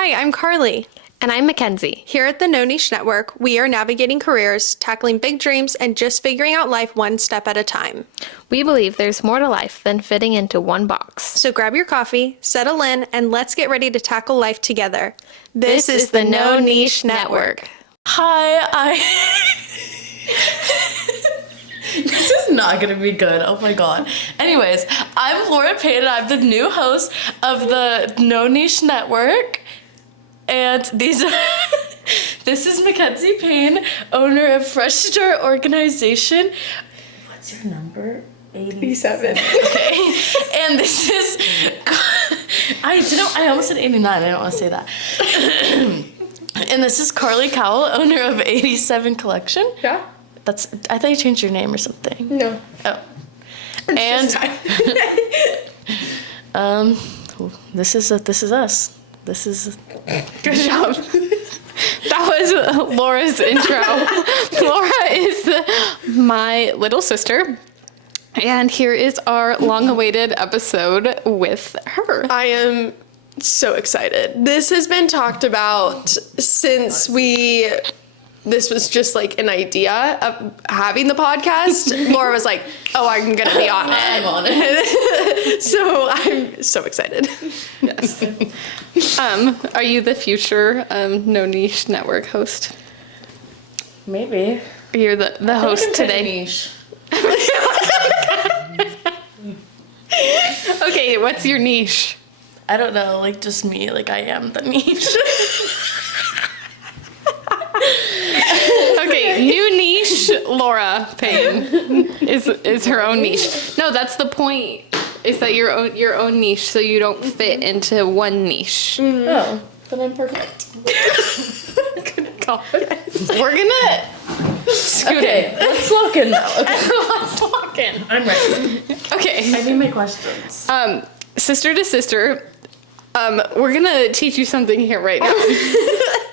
Hi, I'm Karlie. And I'm Makenzie. Here at the No Niche Network, we are navigating careers, tackling big dreams, and just figuring out life one step at a time. We believe there's more to life than fitting into one box. So grab your coffee, settle in, and let's get ready to tackle life together. This is the No Niche Network. Hi, This is not gonna be good. Oh my god. Anyways, I'm Laura Payne and I'm the new host of the No Niche Network. And this is Makenzie Payne, owner of Fresh Start Organization. What's your number? 87. Okay. And this is I almost said 89. I don't want to say that. And this is Karlie Cowell, owner of 87 Collection. Yeah? I thought you changed your name or something. No. Oh. And this is us. This is Good job. That was Laura's intro. Laura is my little sister. And here is our long-awaited episode with her. I am so excited. This has been talked about since this was just like an idea of having the podcast. Laura was like, oh, I'm going to be on it. I'm on it. So I'm so excited. Yes. Are you the future No Niche Network host? maybe. You're the host today. Niche. Okay, what's your niche? I don't know, like just me, like I am the niche. Okay, new niche, Laura Payne is her own niche. No, that's the point. Is that your own niche, so you don't fit into one niche. Oh, then I'm perfect. Good God. We're gonna scoot Okay, in. let's lock in now. Okay, Let's walk in. I'm ready. Okay. I need my questions. Sister to sister, we're gonna teach you something here right now.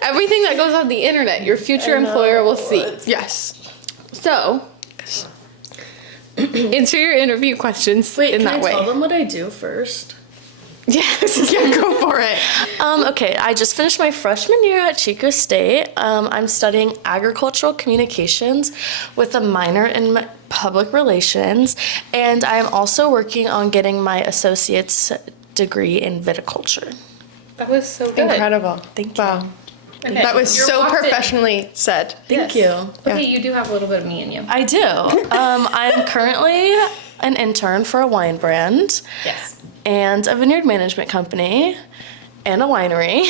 Everything that goes on the internet, your future employer will see. Yes. So, answer your interview questions in that way. Can I tell them what I do first? Yes, yeah, go for it. Okay, I just finished my freshman year at Chico State. I'm studying agricultural communications with a minor in public relations, and I'm also working on getting my associate's degree in viticulture. That was so good. Incredible. Thank you. Wow. Okay, That was you're so locked in. professionally said. Thank you. Okay, you do have a little bit of me in you. I do. I'm currently an intern for a wine brand. Yes. And a vineyard management company, and a winery.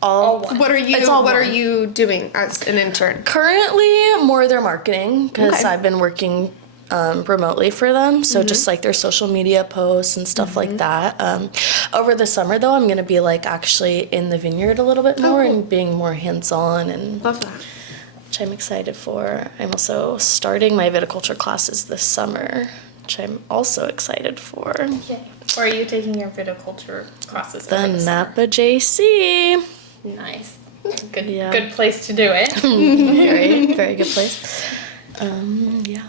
What are It's all What are one. you doing as an intern? Currently, more their marketing, because Okay. I've been working remotely for them. So just like their social media posts and stuff like that. Over the summer, though, I'm going to be like actually in the vineyard a little bit more and being more hands-on, and Love that. which I'm excited for. I'm also starting my viticulture classes this summer, which I'm also excited for. Okay. Where are you taking your viticulture classes? The over the summer? Napa JC. Nice. Good. Yeah. Good place to do it. Very, very good place. Yeah.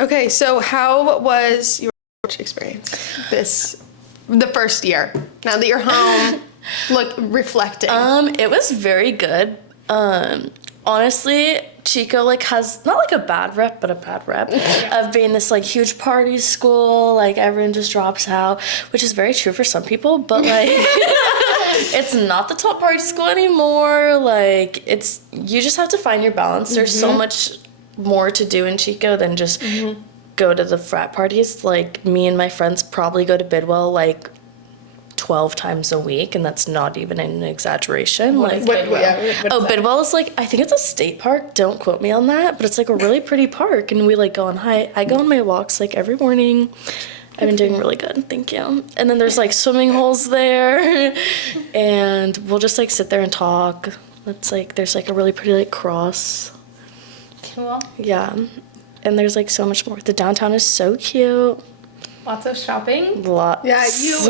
Okay, so how was your experience the first year? Now that you're home, reflecting. It was very good. Honestly, Chico has not like a bad rep, but a bad rep of being this like huge party school. Like everyone just drops out, which is very true for some people, but like it's not the top party school anymore. Like you just have to find your balance. There's so much more to do in Chico than just go to the frat parties. Like me and my friends probably go to Bidwell like 12 times a week, and that's not even an exaggeration. Bidwell is like, I think it's a state park, don't quote me on that, but it's like a really pretty park, and we like go on I go on my walks like every morning. I've been doing really good, thank you. And then there's like swimming holes there, and we'll just like sit there and talk. That's like, there's like a really pretty like cross. Cool. Yeah, and there's like so much more. The downtown is so cute. Lots of shopping. Lots Yeah,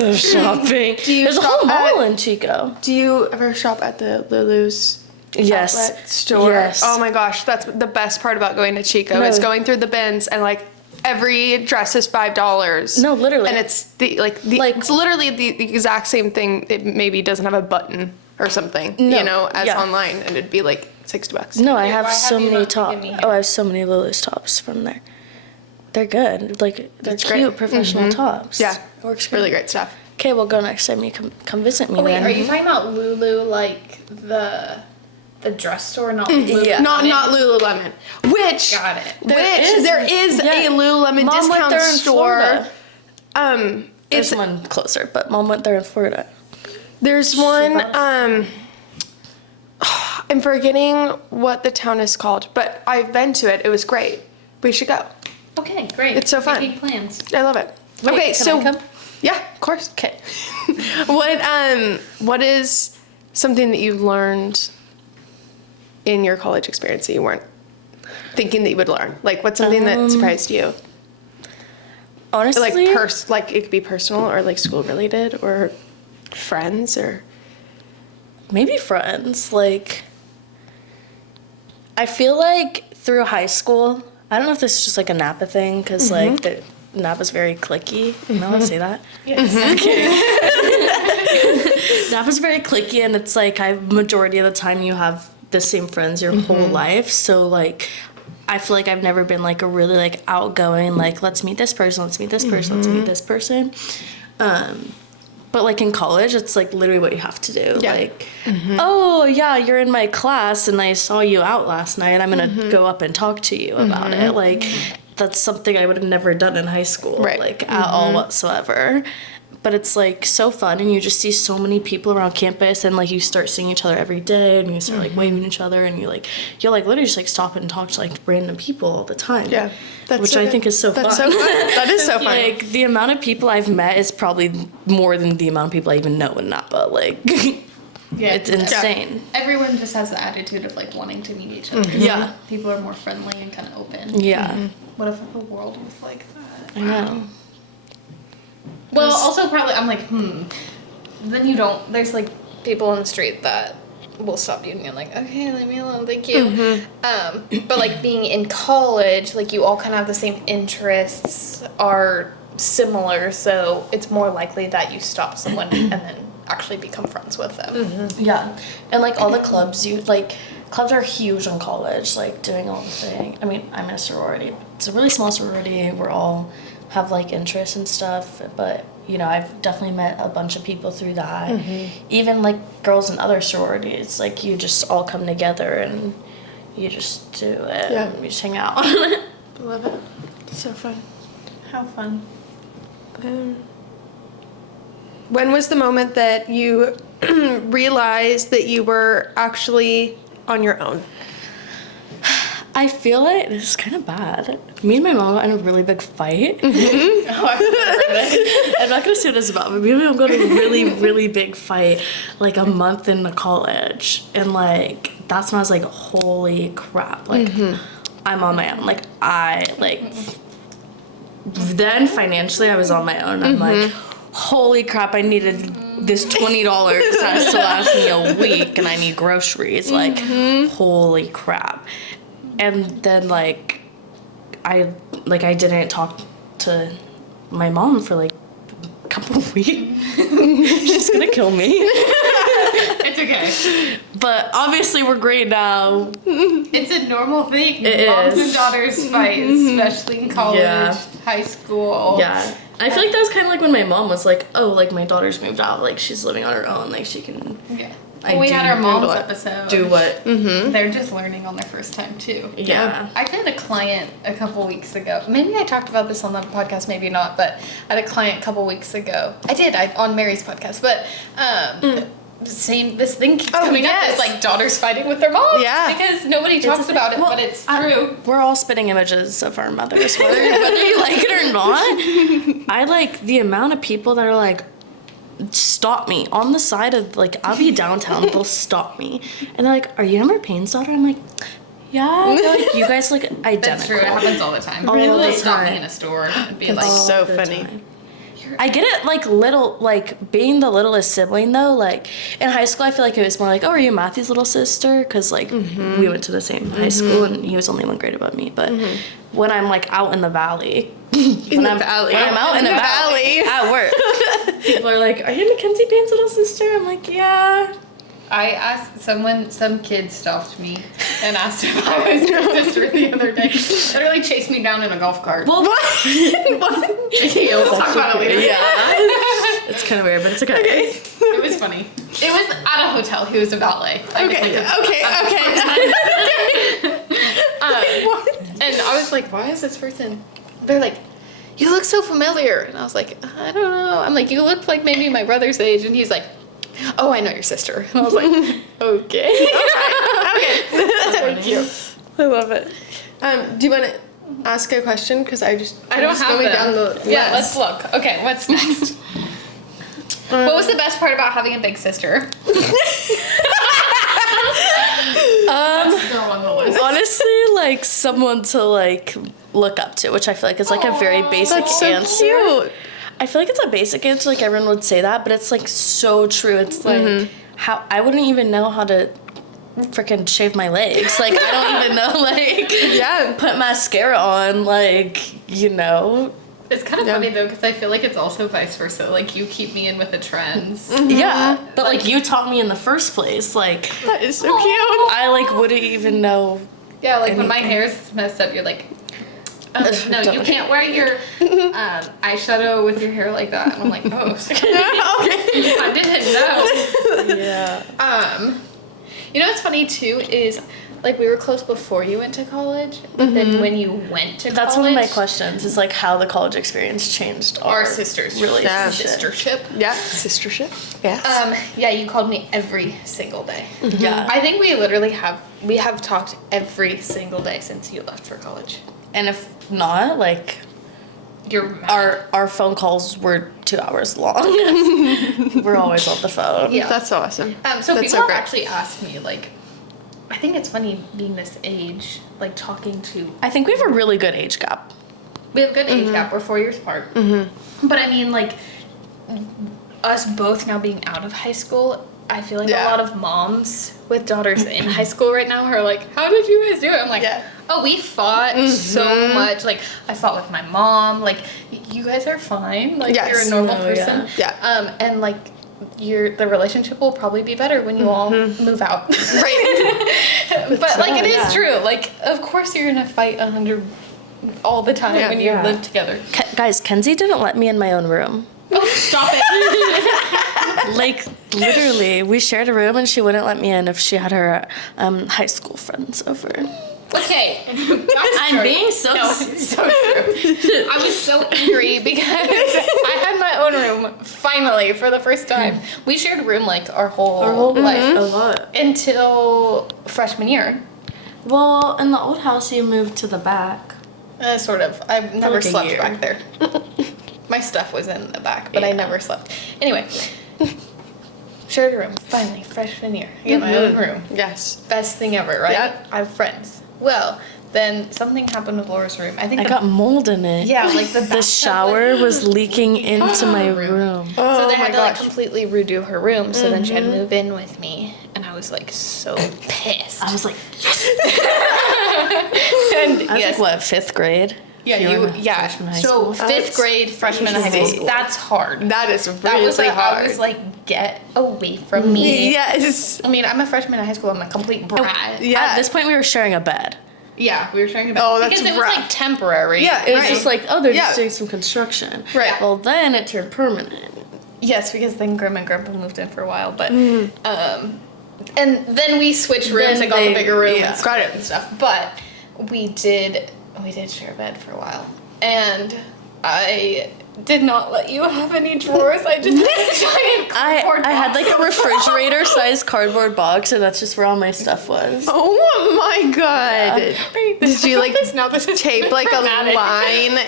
of shopping. There's a whole mall in Chico. Do you ever shop at the Lulu's Yes. outlet store? Yes. Oh my gosh, that's the best part about going to Chico. No. Is going through the bins and like every dress is $5. No, literally. And it's it's literally the exact same thing. It maybe doesn't have a button or something, as online, and it'd be like $60. No, I Wait, have why so have you many not tops. given me Oh, I have so many Lulu's tops from there. They're good. Like, they're That's cute great. professional tops. Yeah, It works really great. great stuff. Okay, we'll go next time you come visit me. Oh, wait, then. are you talking about Lulu, like the dress store, not Lulu? Yeah. Not Lululemon. Which Got it. there is a Lululemon Mom went discount there in store. Florida. There's It's one closer, but Mom went there in Florida. there's one. bought us I'm forgetting what the town is called, but I've been to it. It was great. We should go. Okay, great. It's so fun. Making plans. I love it. Wait, Okay, can so I come? yeah, of course. Okay. What is something that you learned in your college experience that you weren't thinking that you would learn? Like, what's something that surprised you? Honestly, Like it could be personal or like school related or friends or maybe friends. Like, I feel like through high school, I don't know if this is just like a Napa thing, because Napa's very cliquey. You know how to say that? Yes. Napa's very cliquey, and it's like majority of the time you have the same friends your whole life. So like, I feel like I've never been like a really like outgoing, like let's meet this person, let's meet this person, let's meet this person. But like in college, it's like literally what you have to do. Yeah. Like, oh yeah, you're in my class and I saw you out last night. I'm gonna go up and talk to you about it. Like, that's something I would have never done in high school, Right. like at all whatsoever. But it's like so fun, and you just see so many people around campus, and like you start seeing each other every day, and you start like waving at each other, and you'll literally just like stop and talk to like random people all the time. yeah. which so I good. think is so That's fun. so fun. That is so fun. Like, the amount of people I've met is probably more than the amount of people I even know in Napa. Like, Yeah. it's insane. Everyone just has the attitude of like wanting to meet each other. Yeah. People are more friendly and kind of open. Yeah, What if the world was like that? I know. Well, also probably I'm like, Then you don't. There's like people on the street that will stop you and you're like, okay, leave me alone, thank you. But like being in college, like you all kind of have the same interests, are similar, so it's more likely that you stop someone and then actually become friends with them. Yeah, and like all the clubs, clubs are huge in college. Like doing all the thing. I mean, I'm in a sorority. It's a really small sorority. We're all have like interests and stuff, but I've definitely met a bunch of people through that. Even like girls in other sororities, like you just all come together and you just do it. Yeah. And you just hang out. Love it. So fun. How fun. When was the moment that you realized that you were actually on your own? I feel like this is kind of bad. Me and my mom got in a really big fight. Oh, I remember this. I'm not gonna say what it's about, but me and my mom got in a really, really big fight like a month into college. And like, that's when I was like, holy crap. Like, I'm on my own. Then financially I was on my own. I'm like, holy crap, I needed this $20 that has to last me a week, and I need groceries. Like, holy crap. And then like I didn't talk to my mom for like a couple of weeks. She's gonna kill me. It's okay. But obviously we're great now. It's a normal thing. It Moms is. and daughters fight, especially in college, Yeah. high school. Yeah. I feel like that was kind of like when my mom was like, oh, like my daughter's moved out, like she's living on her own, like she can Yeah. I Well, we do had our mom's what- episode. do what. They're just learning on their first time too. Yeah. I had a client a couple weeks ago. Maybe I talked about this on the podcast, maybe not, but I had a client a couple weeks ago. I did, on Mary's podcast, but this thing keeps coming up. yes. It's like daughters fighting with their moms. Yeah. Because nobody talks about it, but it's true. We're all spitting images of our mothers, whether you like it or not. I like the amount of people that are like, stop me on the side of, like, I'll be downtown, they'll stop me. And they're like, are you Emma Payne's daughter? I'm like, yeah. They're like, you guys look identical. That's true. It happens all the time. All People the stop me time. in a store and be like, So the funny. time. I get it, like, being the littlest sibling, though, like, in high school, I feel like it was more like, oh, are you Matthew's little sister? Because, like, we went to the same high school, and he was only 1 grade above me, but when I'm, like, out in the valley, when I'm out in the valley at work, people are like, are you Makenzie Payne's little sister? I'm like, yeah. I asked some kid stopped me and asked if I was your sister the other day. Literally chased me down in a golf cart. Well, what? We'll talk about it later. Yeah. It's kind of weird, but it's okay. It was funny. It was at a hotel. He was a valet. Okay. And I was like, why is this person? They're like, you look so familiar. And I was like, I don't know. I'm like, you look like maybe my brother's age. And he's like, oh, I know your sister. And I was like, okay. Okay. Thank you. I love it. Do you want to ask a question? Because I don't have them. down the Yeah, list. let's look. Okay, what's next? What was the best part about having a big sister? Honestly, like, someone to, like, look up to, which I feel like is, like, a very basic That's so answer. cute. I feel like it's a basic answer, like, everyone would say that, but it's, like, so true. It's, like, how, I wouldn't even know how to freaking shave my legs. Like, I don't even know, like, put mascara on, like, you know. It's kind of funny though, because I feel like it's also vice versa. Like, you keep me in with the trends. Yeah, but, like, you taught me in the first place. Like, That is so cute. I, like, wouldn't even know. Yeah, like when my hair's messed up, you're like, oh, no, you can't wear your eyeshadow with your hair like that. And I'm like, oh, I didn't know. Yeah. You know what's funny too is, like, we were close before you went to college, but then when you went to That's college, one of my questions, is, like, how the college experience changed our sisters relationship. sistership. Yeah. Sistership. Yes. Yeah, you called me every single day. Yeah. I think we literally have talked every single day since you left for college. And if not, like, our phone calls were 2 hours long. We're always on the phone. Yeah. That's awesome. So That's people so have great. actually asked me, like, I think it's funny being this age, like, talking to. I think we have a really good age gap. We have a good age gap. We're 4 years apart. But I mean, like, us both now being out of high school, I feel like a lot of moms with daughters in high school right now are like, how did you guys do it? I'm like, oh, we fought so much. Like, I fought with my mom. Like, you guys are fine. Like, you're a normal person. Yeah. And, like, the relationship will probably be better when you all move out. Right. But, like, it is true. Like, of course you're going to fight 100 all the time when you live together. Guys, Kenzie didn't let me in my own room. Oh, stop it. Like, literally, we shared a room and she wouldn't let me in if she had her high school friends over. Okay. I'm being so so true. I was so angry because I had my own room finally for the first time. We shared a room like our whole life a lot. until freshman year. Well, in the old house, you moved to the back. Sort of. I've never like a slept year. back there. My stuff was in the back, but I never slept. Anyway, shared a room. Finally, freshman year. I get my own room. Yes. Best thing ever, right? Yep. I have friends. Well, then something happened with Laura's room. I think I got mold in it. yeah, like the The bathtub, shower like, was leaking into my room. so they had to like gosh. completely redo her room. So then she had to move in with me, and I was like so pissed. I was like, And I was like, what, 5th grade? yeah, You were in yeah. freshman high So school? 5th grade, freshman in high Easy. school. That's hard. That is really That was like, hard. I was like, get away from me. Yes. I mean, I'm a freshman in high school. I'm a complete brat. Yeah. At this point, we were sharing a bed. Yeah, we were trying to. Oh, that's because it was rough. like temporary. Yeah, It was right. just like, oh, they're Yeah. just doing some construction. Right. Well, then it turned permanent. Yes, because then Grandma and Grandpa moved in for a while, but and then we switched rooms Then and got the they- bigger room yeah. and split and stuff. But we did share a bed for a while, and I did not let you have any drawers. I just had a giant cardboard I had box. like a refrigerator-sized cardboard box, and that's just where all my stuff was. Oh my god. Did you like now this is tape like a dramatic. line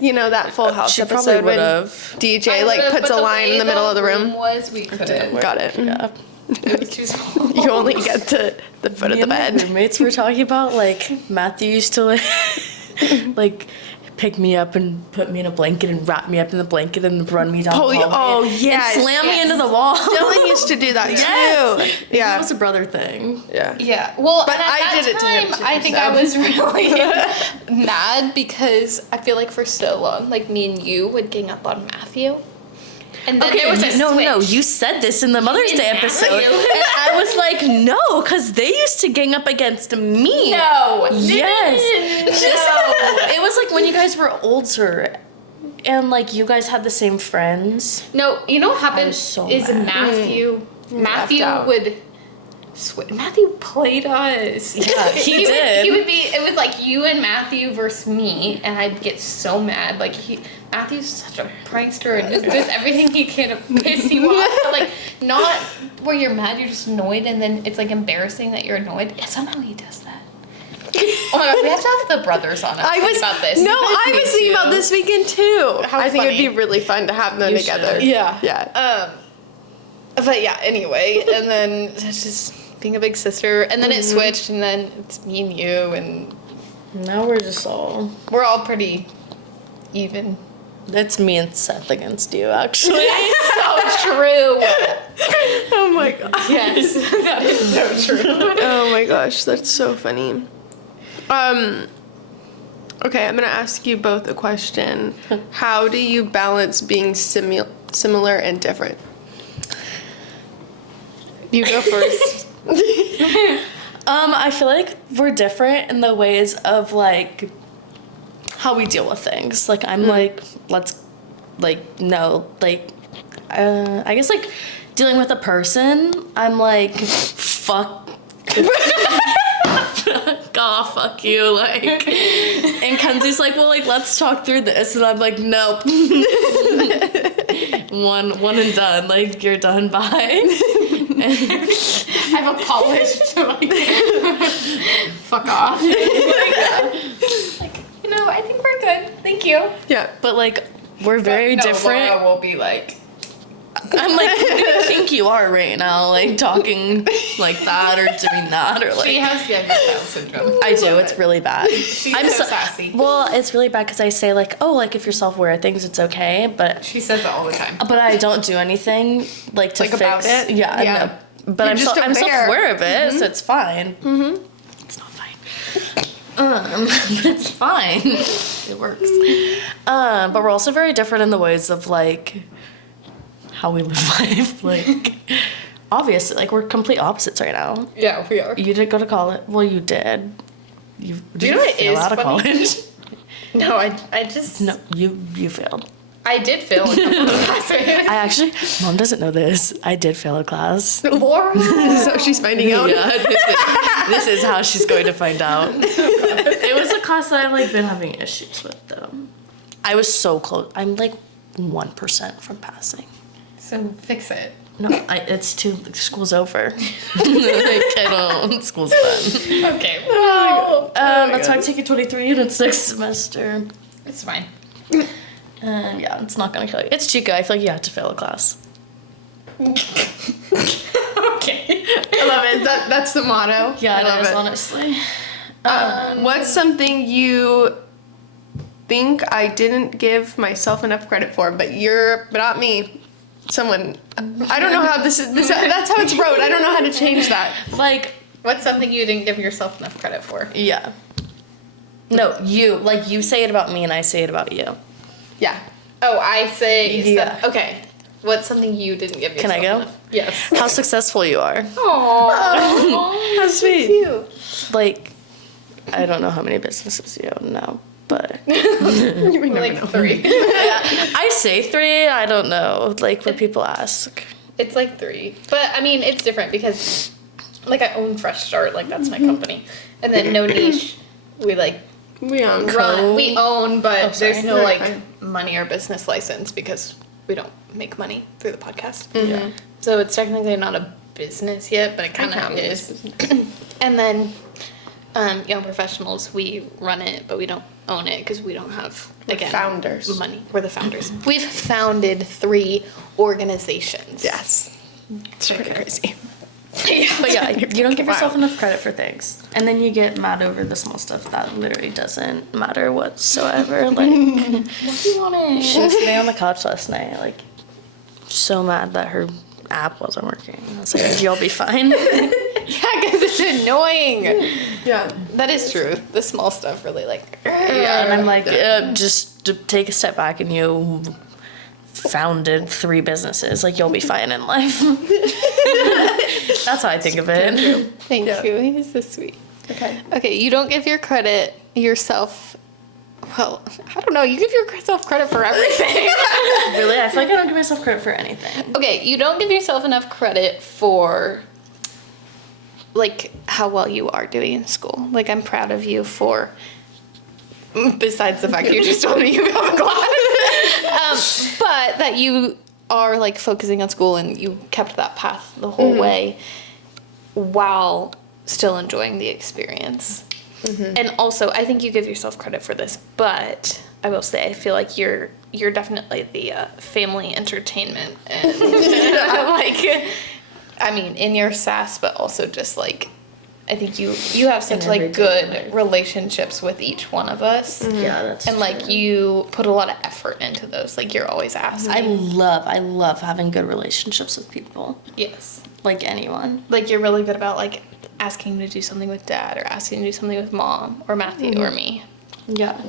in the that Full House She probably episode when would've. DJ I like would've, puts but a line in way the middle of the room? was we couldn't. Got it. Yeah. It was too small. You only get to the foot of Me the and my bed. roommates were talking about, like, Matthew used to, like pick me up and put me in a blanket and wrap me up in the blanket and run me down the hallway. Oh, yes. And slam me into the wall. Dylan used to do that Yes. too. That Yeah. was a brother thing. Yeah. Yeah. Well, But and at I that did it to him time, too, I think so. I was really mad because I feel like for so long, like me and you would gang up on Matthew. And then there was a no, switch. you said this in the Mother's didn't Day have episode. to. And I was like, no, because they used to gang up against me. No. Yes. No. It was like when you guys were older and like you guys had the same friends. No, you know what happened was so is mad. Matthew out. would Matthew played us. Yeah, he did. He would be. It was like you and Matthew versus me, and I'd get so mad. Like Matthew's such a prankster and does everything he can to piss you off. But like not where you're mad, you're just annoyed, and then it's like embarrassing that you're annoyed. Yeah, somehow he does that. Oh my gosh, we have to have the brothers on us. I was about this. No, You guys I need was thinking to- about this weekend too. How I think it would funny. be really fun to have them You together. should. Yeah. Yeah. But yeah, anyway, and then it's just being a big sister, and then it switched, and then it's me and you, and Now we're just all. we're all pretty even. That's me and Seth against you, actually. So true. Oh my god. Yes, that is so true. Oh my gosh, that's so funny. Okay, I'm gonna ask you both a question. How do you balance being similar and different? You go first. I feel like we're different in the ways of like how we deal with things. Like I'm like, let's like no, like I guess like dealing with a person, I'm like fuck God, fuck you, like, and Kenzie's like, well, like, let's talk through this, and I'm like, nope, one and done, like, you're done, bye. I've apologized to like fuck off. Like, you know, I think we're good. Thank you. Yeah. But like, we're very different. Laura will be like, I'm like, who do you think you are right now? Like, talking like that or doing that or she like. has younger child syndrome. I do. It's really bad. She's I'm so sassy. Well, it's really bad because I say like, oh, like if you're self-aware of things, it's okay, but She says it all the time. I don't do anything like to Like fix about it? Yeah, Yeah. no. But You're I'm just I'm aware. self-aware of it, so it's fine. Mm-hmm. It's not fine. It's fine. It works. But we're also very different in the ways of like how we live life. Like, obviously, like we're complete opposites right now. Yeah, we are. You didn't go to college. Well, you did. You Do you know what fail is out of funny? college? No, I just No, you failed. I did fail a couple of classes. I actually, Mom doesn't know this. I did fail a class. Laura. So she's finding out. Yeah, this is how she's going to find out. It was a class that I've like been having issues with though. I was so close. I'm like 1% from passing. So fix it. No, it's too. School's over. Like, I don't. School's done. Okay. Well, That's why I'm taking 23 units next semester. it's fine. And yeah, it's not gonna kill you. It's Chico. I feel like you have to fail a class. Okay. I love it. That's the motto. Yeah, I love it is, it. honestly. What's something you think I didn't give myself enough credit for, but not me. Someone. I don't know how this is. That's how it's wrote. I don't know how to change that. Like, What's something you didn't give yourself enough credit for? yeah. No, you. Like, you say it about me and I say it about you. Yeah. Oh, I say. Yeah. Okay. What's something you didn't give yourself Can I go? enough? Yes. How successful you are. Aww. How sweet. Cute. Like, I don't know how many businesses you own now, but You would never Like know. 3. I say 3. I don't know. Like, when people ask. It's like 3. But I mean, it's different because, like, I own Fresh Start. Like, that's my company. And then No Niche, we, like, We own we own, but sorry. there's no, You're like, fine. money or business license because we don't make money through the podcast. Yeah. So it's technically not a business yet, but it kind count of it is. And then Young Professionals, we run it, but we don't own it because we don't have, again, founders. money. We're the founders. We've founded 3 organizations. Yes. It's pretty crazy. But yeah, you don't give yourself enough credit for things. And then you get mad over the small stuff that literally doesn't matter whatsoever. Like, what do you want? She was sitting on the couch last night, like, so mad that her app wasn't working. I was like, you'll be fine. Yeah, because it's annoying. Yeah. That is true. The small stuff really like. Yeah, and I'm like, just to take a step back and you founded 3 businesses. Like, you'll be fine in life. That's how I think of it. Thank you. He's so sweet. Okay. Okay, you don't give yourself. Well, I don't know. You give yourself credit for everything. Really? I feel like I don't give myself credit for anything. Okay, you don't give yourself enough credit for like how well you are doing in school. Like, I'm proud of you for, besides the fact you just told me you failed the class, but that you are like focusing on school and you kept that path the whole way while still enjoying the experience. And also, I think you give yourself credit for this, but I will say I feel like you're definitely the family entertainment and like, I mean, in your sass, but also just like, I think you have such like good relationships with each one of us. Yeah, that's and like you put a lot of effort into those. Like, you're always asking. I love having good relationships with people. Yes. Like anyone. Like, you're really good about like asking to do something with dad or asking to do something with mom or Matthew or me. Yeah.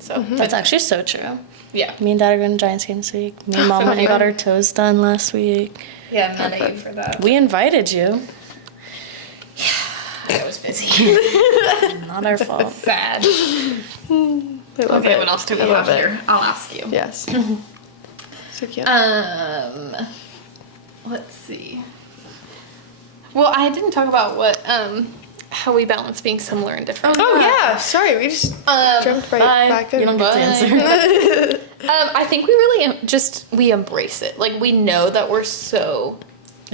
So That's actually so true. yeah. Me and dad are going to Giants game this week. Me and mom went and got our toes done last week. Yeah, I'm mad at you for that. We invited you. I was busy. Not our fault. Sad. I love Okay, it. what else do we I have love it. here? I'll ask you. Yes. So cute. Let's see. Well, I didn't talk about what how we balance being similar and different. Oh yeah. Sorry, we just jumped right Bye. back in. You don't get to answer. I think we really we embrace it. Like, we know that we're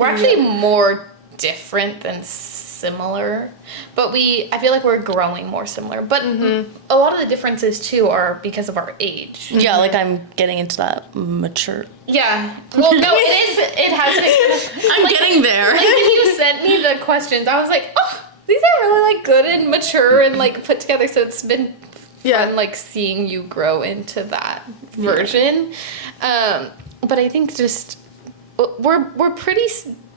actually more different than similar, but I feel like we're growing more similar. But a lot of the differences too are because of our age. Yeah, like I'm getting into that mature. Yeah. Well, no, it has been. I'm getting there. Like, when you sent me the questions, I was like, oh, these are really like good and mature and like put together. So it's been fun, like seeing you grow into that version. But I think just we're pretty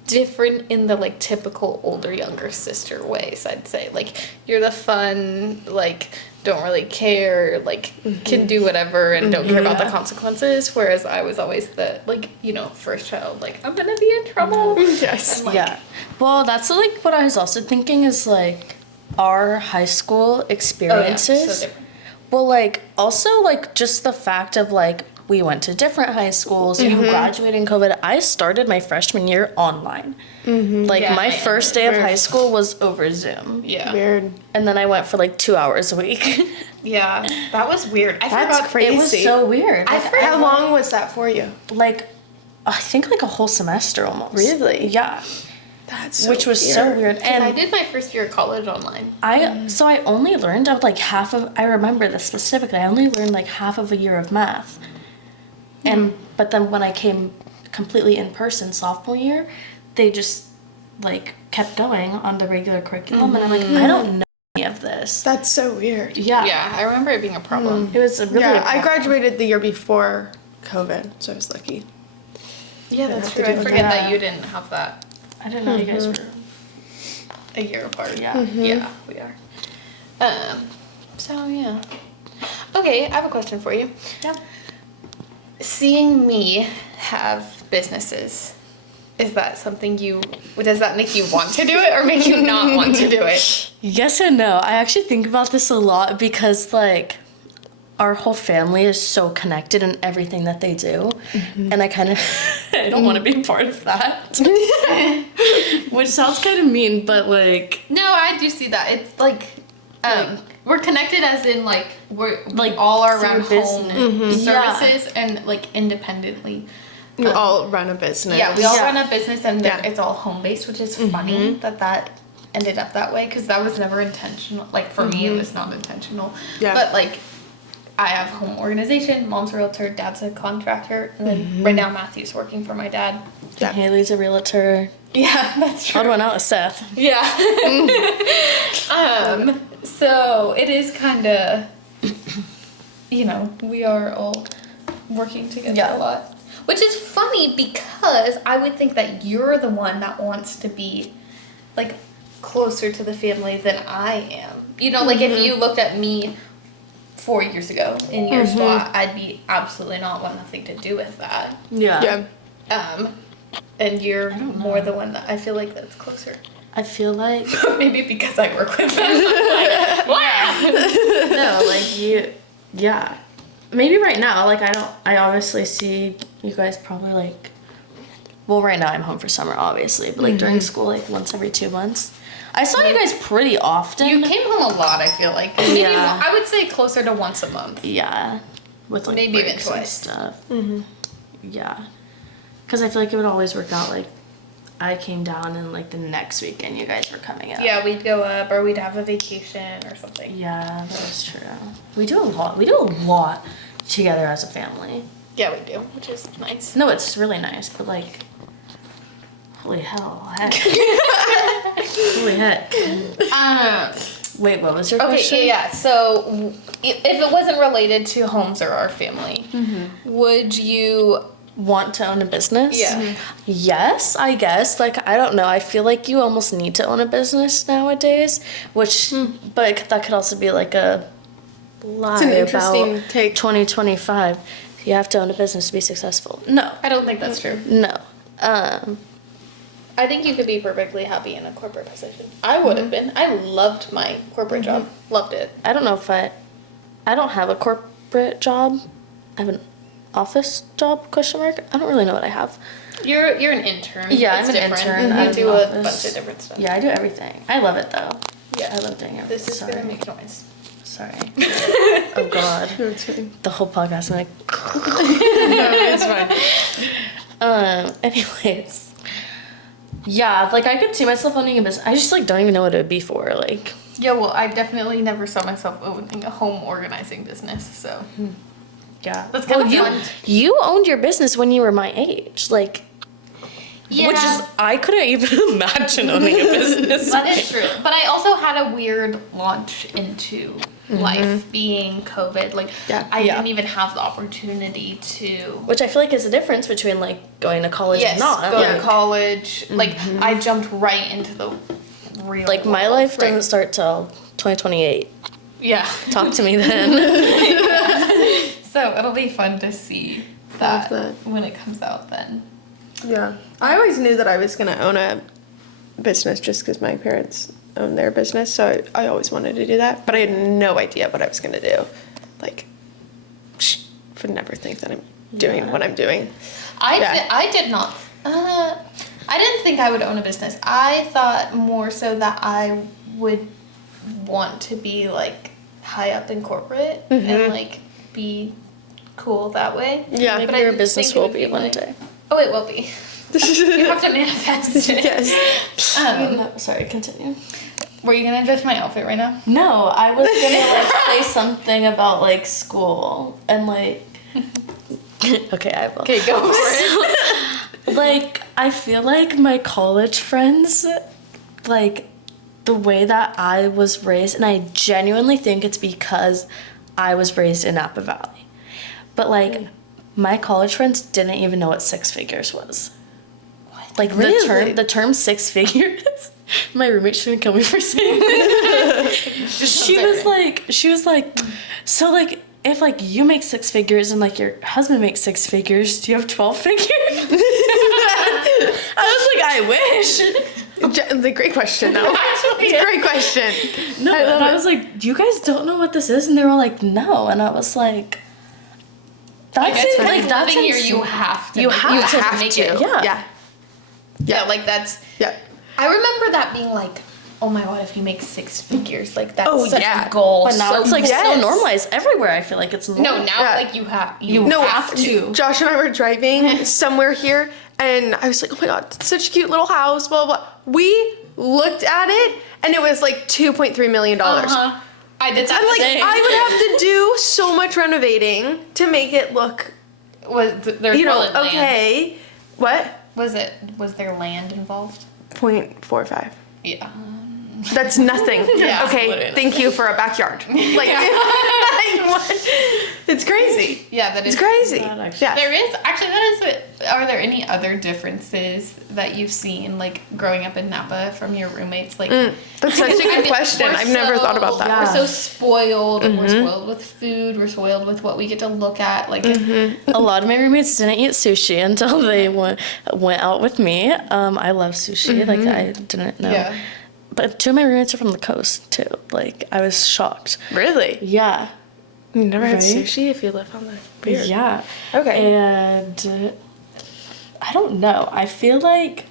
different in the like typical older younger sister ways. I'd say, like, you're the fun, like, don't really care, like, can do whatever and don't care about the consequences, whereas I was always the, like, first child, like, I'm gonna be in trouble. Yes. And, like, Yeah. Well, that's like what I was also thinking is like our high school experiences. so different. Well, like also like just the fact of like we went to different high schools. You graduated in COVID. I started my freshman year online. Like Yeah, my I first day of high school was over Zoom. Yeah. Weird. And then I went for like 2 hours a week. Yeah. That was weird. I That's forgot. crazy. It was so weird. I Like, forgot. How long was that for you? like I think like a whole semester almost. Really? Yeah. That's so Which was so weird. And I And did my first year of college online. so I only learned of like I remember this specifically. I only learned like half of a year of math. But then when I came completely in person sophomore year, they just like kept going on the regular curriculum and I'm like, I don't know any of this. That's so weird. Yeah. Yeah, I remember it being a problem. It was really Yeah, I graduated the year before COVID, so I was lucky. Yeah, that's have true. to I do forget that. that you didn't have that I didn't know you guys were. a year apart. Yeah. Yeah, we are. So yeah. Okay, I have a question for you. Yeah. Seeing me have businesses, is that something does that make you want to do it or make you not want to do it? Yes and no. I actually think about this a lot because like our whole family is so connected in everything that they do. And I kind of I don't want to be a part of that. Which sounds kind of mean, but like No, I do see that. It's like, we're connected as in like we're Like, all are through around home business. Yeah. services and like independently. You all run a business. Yeah, we all Yeah. run a business and Yeah. it's all home based, which is funny that ended up that way because that was never intentional. Like for me, it was not intentional. Yeah. But like, I have home organization. Mom's a realtor. Dad's a contractor, and then right now Matthew's working for my dad. Yeah. Haley's a realtor. Yeah, that's true. Odd one out is Seth. Yeah. So it is kind of, we are all working together a lot. Which is funny because I would think that you're the one that wants to be, like, closer to the family than I am. Like if you looked at me 4 years ago in your spot, I'd be absolutely not want nothing to do with that. Yeah. And you're more the one that I feel like that's closer. I feel like Maybe because I work with them. no, like yeah. Maybe right now, like I obviously see you guys probably like, well, right now I'm home for summer, obviously, but like during school, like once every 2 months. I saw you guys pretty often. You came home a lot, I feel like. Maybe I would say closer to once a month. Yeah. With like Maybe even breaks and twice. stuff. Yeah. Because I feel like it would always work out like I came down and like the next weekend you guys were coming up. Yeah, we'd go up or we'd have a vacation or something. Yeah, that is true. We do a lot. We do a lot together as a family. Yeah, we do, which is nice. No, it's really nice, but like, holy hell, heck. Holy heck. Wait, what was your question? Okay, yeah. So, if it wasn't related to homes or our family, would you Want to own a business? Yeah. Yes, I guess. Like, I don't know. I feel like you almost need to own a business nowadays, which, but that could also be like a lie It's an interesting about take. 2025. You have to own a business to be successful. No. I don't think that's true. No. I think you could be perfectly happy in a corporate position. I would have been. I loved my corporate job. Loved it. I don't know if I don't have a corporate job. I have an office job, question mark. I don't really know what I have. You're an intern. Yeah, It's I'm an different. intern at You an do a office. bunch of different stuff. Yeah, I do everything. I love it though. Yeah. I love doing everything. This is Sorry. gonna make noise. Sorry. Oh God. It's fine. The whole podcast, I'm like. No, it's fine. Anyways. Yeah, like I could see myself owning a business. I just like don't even know what it would be for. Like. Yeah, well, I definitely never saw myself owning a home organizing business, so. Yeah. That's kind of you, fun. You owned your business when you were my age. Like. Yeah. Which is, I couldn't even imagine owning a business. That is true. But I also had a weird launch into life being COVID. Like, I didn't even have the opportunity to. Which I feel like is the difference between like going to college and not. go Like, to college. Like, I jumped right into the real like my world, life right? doesn't start till 2028. Yeah. Talk to me then. So it'll be fun to see Love that, that. when it comes out then. Yeah. I always knew that I was going to own a business just because my parents own their business. So I always wanted to do that. But I had no idea what I was going to do. Like, would never think that I'm doing what I'm doing. I did not. I didn't think I would own a business. I thought more so that I would want to be like high up in corporate and like be cool that way. Yeah. Maybe But I your didn't business think it will would be one like- day. Oh, it will be. You have to manifest it. Yes. No, sorry, continue. Were you gonna judge my outfit right now? No, I was gonna like say something about like school and like. Okay, I will. Okay, go for it. Like, I feel like my college friends, like, the way that I was raised, and I genuinely think it's because I was raised in Napa Valley. But, like, my college friends didn't even know what six figures was. What? Like, Really? the term six figures, my roommate shouldn't kill me for saying this. She was like, so, like, if, like, you make six figures and, like, your husband makes six figures, do you have 12 figures? I was like, I wish. The great question, though. Actually, It's a great question. No, and I was like, you guys don't know what this is? And they were all like, no. And I was like, that's It's it. like Like, that's living here, insane. you have to. You make have it. to. have make to. it. Yeah. Yeah, like that's. Yeah. I remember that being like, oh my god, if you make six figures, like that's Oh, such yeah. a goal. But now so it's like Yes. so normalized everywhere. I feel like it's normal. no, now Yeah. like you have You have to. Josh and I were driving somewhere here, and I was like, oh my god, it's such a cute little house, blah, blah, blah. We looked at it, and it was like $2.3 million. Uh-huh. I did that. I'm like, Same. I would have to do so much renovating to make it look, there's you know, probably land. okay. What? Was there land involved? 0.45. Yeah. That's nothing. Yeah, Okay, literally thank you for a backyard. Like, what? It's crazy. Yeah, that is It's crazy. Not actually. Yeah. There is actually that is what. Are there any other differences that you've seen like growing up in Napa from your roommates? Like That's such a good question. I've never thought about that. We're so spoiled. We're spoiled with food. We're spoiled with what we get to look at. Like A lot of my roommates didn't eat sushi until they went out with me. I love sushi. Like, I didn't know. yeah. But 2 of my roommates are from the coast, too. Like, I was shocked. Really? Yeah. You never had Right? sushi if you live on the pier? Yeah. Okay. And I don't know. I feel like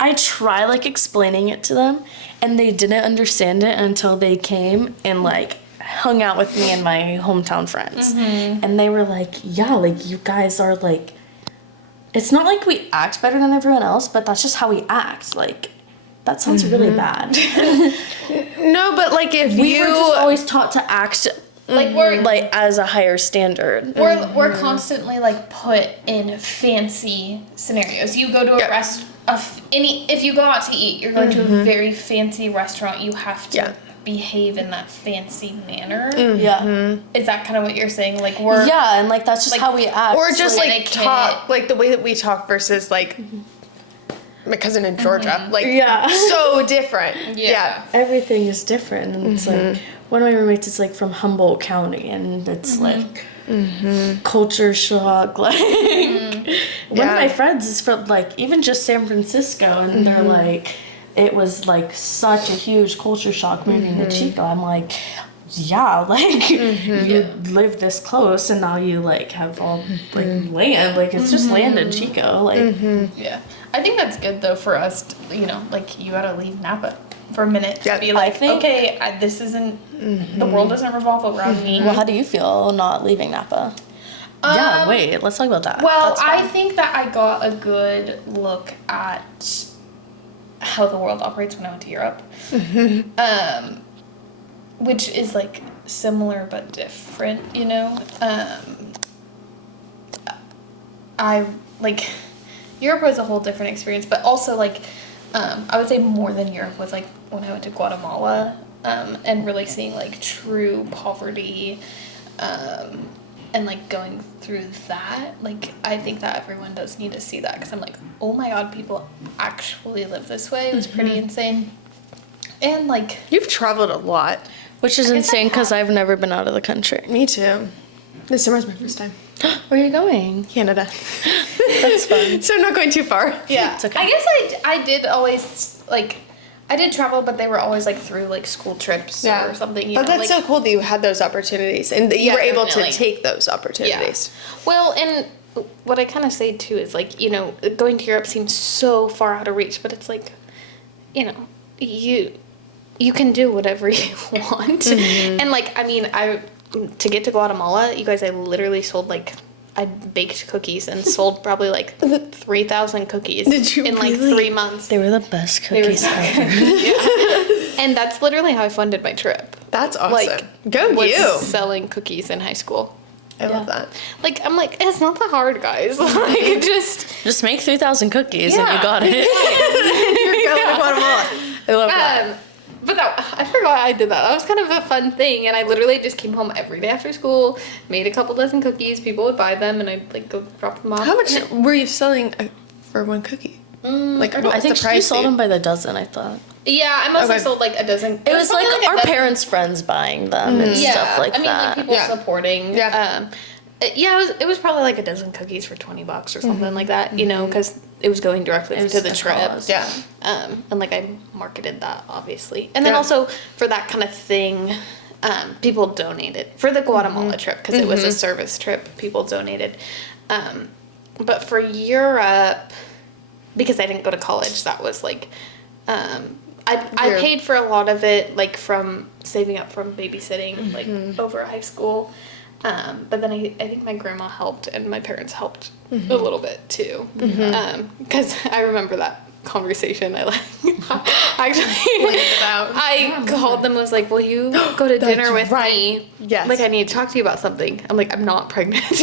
I try like explaining it to them, and they didn't understand it until they came and like hung out with me and my hometown friends. And they were like, yeah, like you guys are like, it's not like we act better than everyone else, but that's just how we act. Like, that sounds really bad. No, but like if We you were just always taught to act Like we're like as a higher standard. we're constantly like put in fancy scenarios. You go to a Yeah. if you go out to eat, you're going to a very fancy restaurant. You have to behave in that fancy manner. Yeah. Is that kind of what you're saying? Like we're Yeah, and like that's just like- how we act. or just like, like etiquette. talk like the way that we talk versus like my cousin in Georgia. Like Yeah. so different. Yeah. Everything is different, and it's like one of my roommates is like from Humboldt County, and it's like culture shock. Like one of my friends is from like even just San Francisco, and they're like, it was like such a huge culture shock moving to Chico. I'm like, yeah, like you live this close, and now you like have all like land. Like it's just land in Chico. Like Yeah. I think that's good though for us, to, you know, like you gotta leave Napa for a minute Yeah, to be like, think- okay, this isn't, the world doesn't revolve around me. well, how do you feel not leaving Napa? Yeah, wait, let's talk about that. Well, That's I fun. think that I got a good look at how the world operates when I went to Europe. Which is like similar but different, you know? I like Europe was a whole different experience, but also like I would say more than Europe was like when I went to Guatemala and really seeing like true poverty and like going through that. Like I think that everyone does need to see that because I'm like, oh my god, people actually live this way. It was pretty insane. And like You've traveled a lot. Which is I insane because have. I've never been out of the country. Me too. This summer's my first time. Where are you going? Canada. That's fun. So I'm not going too far. yeah, It's okay. I guess I did always like I did travel, but they were always like through like school trips or something. You But know, that's like, so cool that you had those opportunities and that you Yeah, were able definitely. to take those opportunities. Well, and what I kind of say too is like, you know, going to Europe seems so far out of reach, but it's like, you know, you can do whatever you want. And like, I mean, to get to Guatemala, you guys, I literally sold like, I baked cookies and sold probably like 3,000 cookies Did you in like really? 3 months. They were the best cookies ever. And that's literally how I funded my trip. That's awesome. Like, Go was you. selling cookies in high school. I love that. Like, I'm like, it's not that hard, guys. Like, Just make 3,000 cookies and you Yeah. got it. You're going to Guatemala. I love that. But I forgot I did that. That was kind of a fun thing, and I literally just came home every day after school, made a couple dozen cookies. People would buy them, and I'd like go drop them off. How much were you selling for one cookie? Like, what I was think the she price? sold them by the dozen, I thought. Yeah, I mostly Okay. sold like a dozen. It was like probably our a dozen. parents' friends buying them and Yeah, stuff like I mean, that. like people Yeah. supporting. Yeah. It was probably like a dozen cookies for $20 or something like that, you know, because it was going directly was to the a trip. cause. Yeah. And like I marketed that obviously, and then Yeah. also for that kind of thing, people donated for the Guatemala trip because it was a service trip. People donated, but for Europe, because I didn't go to college, that was like, I Your- paid for a lot of it, like from saving up from babysitting, like over high school. But then I think my grandma helped and my parents helped a little bit too. Because I remember that conversation. I actually it out. I called them and was like, will you go to dinner with me? Yes. Like, I need to talk to you about something. I'm like, I'm not pregnant. and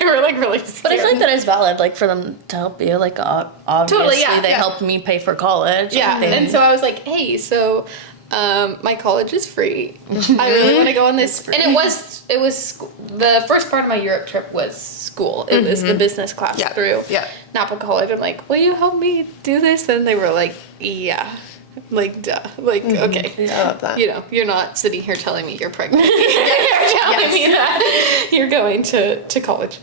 they were like really scared. But I feel like that is valid, like for them to help you. Like obviously, Totally, yeah, they yeah. helped me pay for college. Yeah, and so I was like, hey, so my college is free. I really want to go on this. And it was the first part of my Europe trip was school. It was the business class through Napa College. I'm like, will you help me do this? And they were like, yeah. Like, duh. Like, okay. I love that. You know, you're not sitting here telling me you're pregnant. You're telling me that you're going to college.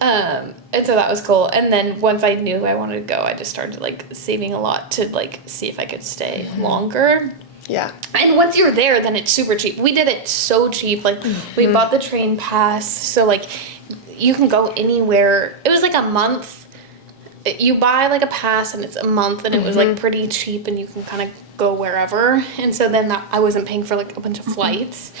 And so that was cool. And then once I knew I wanted to go, I just started like saving a lot to like see if I could stay longer. Yeah. And once you're there, then it's super cheap. We did it so cheap. Like, we bought the train pass. So, like, you can go anywhere. It was like a month. You buy like a pass and it's a month and it was like pretty cheap and you can kind of go wherever. And so then I wasn't paying for like a bunch of flights.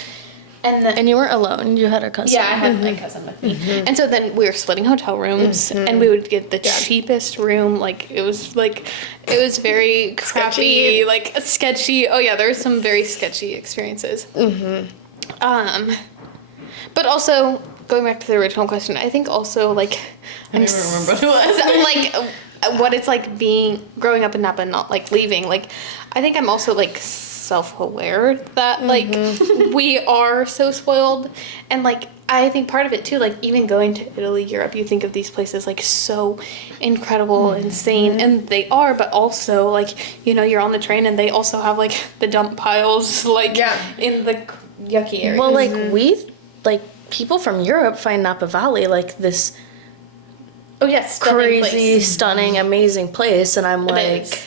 And then, And you weren't alone. You had a cousin. yeah, I had my cousin with me. And so then we were splitting hotel rooms and we would get the cheapest room. Like, it was very crappy, like sketchy. Oh yeah, there were some very sketchy experiences. But also, going back to the original question, I think also like, I don't even remember what it was. like what it's like growing up in Napa and not like leaving. Like, I think I'm also like self-aware that like we are so spoiled, and like I think part of it too, like even going to Italy, Europe, you think of these places like so incredible, insane, and they are, but also like, you know, you're on the train and they also have like the dump piles like in the yucky areas. Well, like people from Europe find Napa Valley like this stunning crazy, place. stunning, amazing place, and I'm like,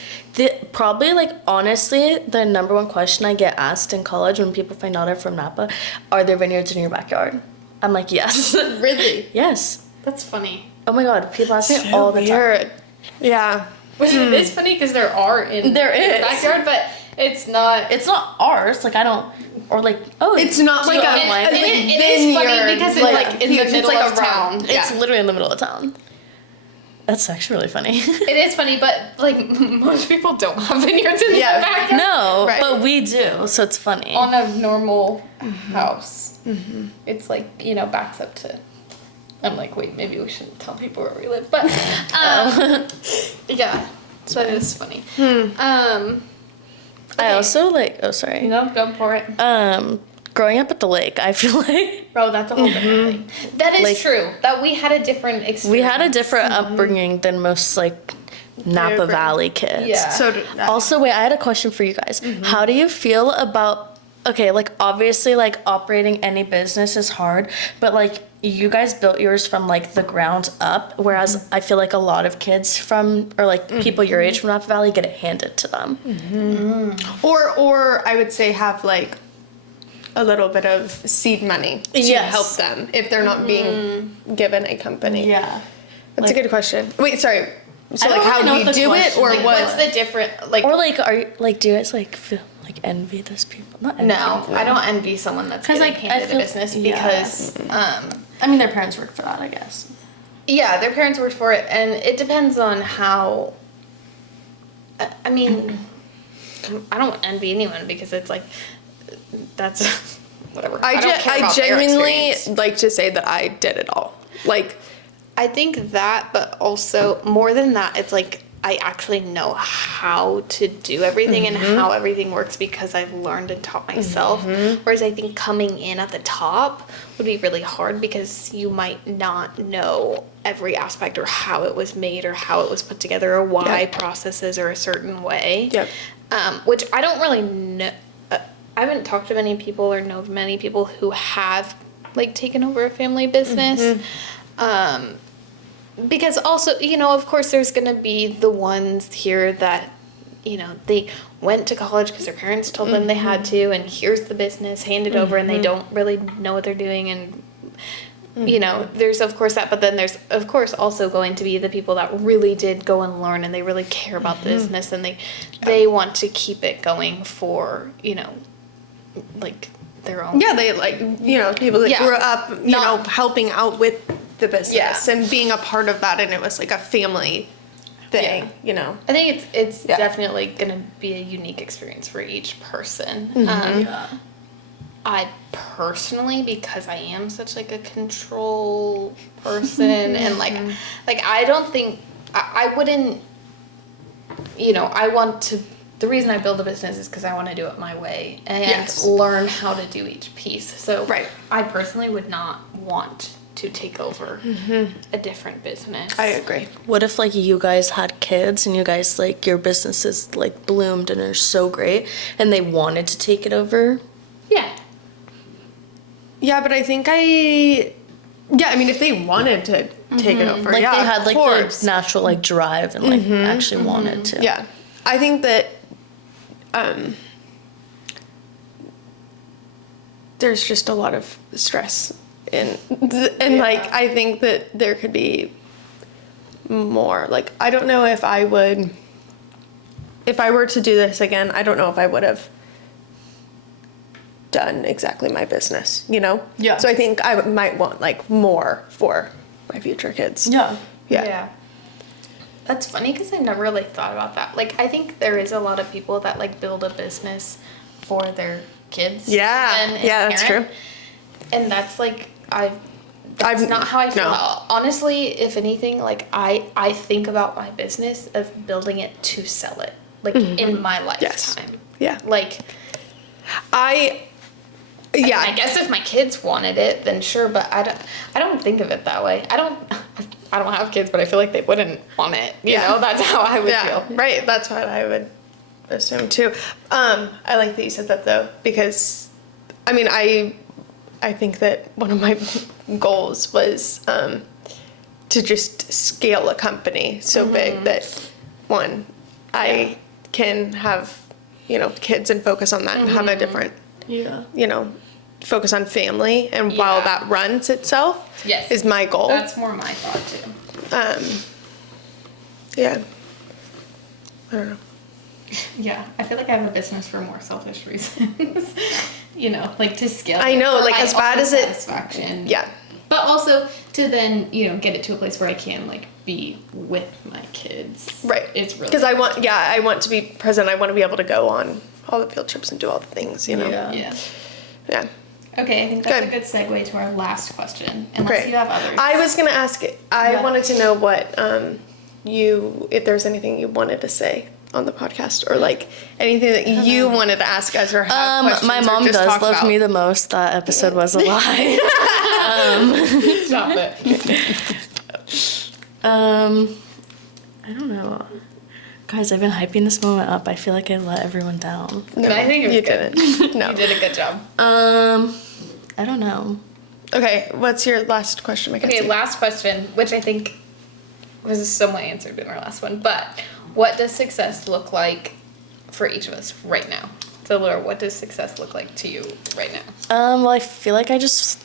probably like honestly, the number one question I get asked in college when people find out I'm from Napa, are there vineyards in your backyard? I'm like, yes. Really? Yes. That's funny. Oh my god, people ask me all the time. Yeah. Which it is funny because there are in There is. the backyard, but it's not. It's not ours. Like I don't, or like It's not like It is funny vineyard, because it's like in the huge. middle It's like of a town. round. it's literally in the middle of town. That's actually really funny. It is funny, but like most people don't have vineyards in Yeah. their backyard. No, Right. but we do, so it's funny. On a normal house, it's like, you know, backs up to. I'm like, wait, maybe we shouldn't tell people where we live, but yeah, so it is funny. I also like. Oh, sorry. No, go for it. Growing up at the lake, I feel like Bro, that's a whole different thing. That is Like- true. That we had a different experience. we had a different upbringing than most like Napa agree. Valley kids. Yeah. So did I. Also, wait, I had a question for you guys. How do you feel about, okay, like obviously like operating any business is hard, but like you guys built yours from like the ground up, whereas I feel like a lot of kids from, or like people your age from Napa Valley get it handed to them. Or I would say have like a little bit of seed money to Yes. help them if they're not being given a company. Yeah. That's a good question. Wait, sorry. So I don't like how really know do you what the do it question- or Like, what? what's the different, like, Or like, are you, like, do you guys like feel like envy those people? Not envy. no, I don't envy someone that's 'Cause, getting like, I handed a feel- business yeah. because, I mean, their parents work for that, I guess. yeah, their parents worked for it, and it depends on how. I mean, I don't envy anyone because it's like, that's whatever. I don't care about their genuinely experience. like to say that I did it all. Like, I think that, but also more than that, it's like I actually know how to do everything and how everything works because I've learned and taught myself. Whereas I think coming in at the top would be really hard because you might not know every aspect or how it was made or how it was put together or why processes are a certain way. Yep. Which I don't really know. I haven't talked to many people or know of many people who have like taken over a family business. Because also, you know, of course there's going to be the ones here that, you know, they went to college because their parents told them they had to, and here's the business, hand it over, and they don't really know what they're doing, and, you know, there's of course that, but then there's of course also going to be the people that really did go and learn, and they really care about the business, and they want to keep it going for, you know, like their own. yeah, they like, you know, people that Yeah. grew up, you know, helping out with the business Yeah. and being a part of that, and it was like a family thing, you know. I think it's Yeah. definitely gonna be a unique experience for each person. I personally, because I am such like a control person and like I don't think I wouldn't, you know, I want to, the reason I build a business is because I want to do it my way and Yes. learn how to do each piece. So Right. I personally would not want to take over a different business. I agree. What if like you guys had kids and you guys like your businesses like bloomed and are so great and they wanted to take it over? Yeah. Yeah, but I think I mean, if they wanted to take it over, Like yeah, they had of like course. the natural like drive and like actually wanted to. Yeah, I think that there's just a lot of stress and like I think that there could be more. Like I don't know if I were to do this again, I don't know if I would have done exactly my business, you know? Yeah. So I think I might want like more for my future kids. Yeah. Yeah. That's funny because I've never really thought about that. Like, I think there is a lot of people that like build a business for their kids. Yeah. And Yeah, that's parent. true. And that's like, that's not how I feel. no. Honestly, if anything, like I think about my business of building it to sell it, like in my lifetime. Yes. Yeah. Like, I guess if my kids wanted it, then sure, but I don't think of it that way. I don't have kids, but I feel like they wouldn't want it. You know, that's how I would feel. Right. That's what I would assume too. I like that you said that though, because I mean, I think that one of my goals was to just scale a company so big that one, I can have, you know, kids and focus on that and have a different, you know, focus on family. And while Yeah. that runs itself Yes. is my goal. That's more my thought too. Yeah. I don't know. Yeah, I feel like I have a business for more selfish reasons. You know, like to scale. I know, for like, my as bad own as it- satisfaction. Yeah. But also to then, you know, get it to a place where I can like be with my kids. Right. It's really Because I want to be present. I want to be able to go on all the field trips and do all the things, you know? Yeah. Yeah. Okay, I think that's Good. a good segue to our last question. Unless Great. you have others. I was going to ask, I Yeah. wanted to know what if there's anything you wanted to say on the podcast or like anything that you wanted to ask us or have questions My or mom just does talk love about. me the most. That episode was a lie. Stop it. I don't know. Guys, I've been hyping this moment up. I feel like I let everyone down. No, I think it was you good. didn't. No. You did a good job. I don't know. Okay, what's your last question, Makenzie? Okay, last question, which I think was somewhat answered in our last one, but what does success look like for each of us right now? So Laura, what does success look like to you right now? Well, I feel like I just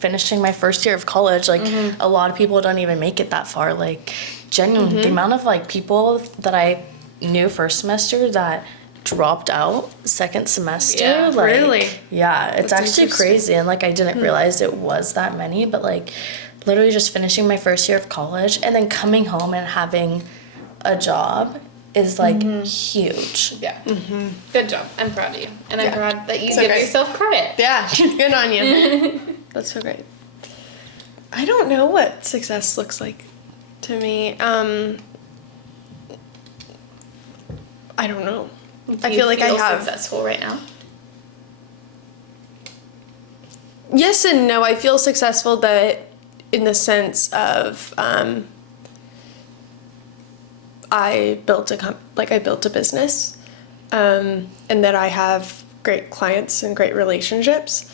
finishing my first year of college. Like, a lot of people don't even make it that far. Like, genuinely, the amount of, like, people that I knew first semester that dropped out second semester. Yeah, like, really? Yeah, it's That's actually interesting. crazy. And, like, I didn't realize it was that many. But, like, literally just finishing my first year of college and then coming home and having a job is, like, huge. Yeah. Good job. I'm proud of you. And I'm Yeah. proud that you So give great. yourself credit. Yeah, good on you. That's so great. I don't know what success looks like to me. I don't know. I Do feel you like feel I have. successful right now. Yes and no. I feel successful that in the sense of I built a business, and that I have great clients and great relationships,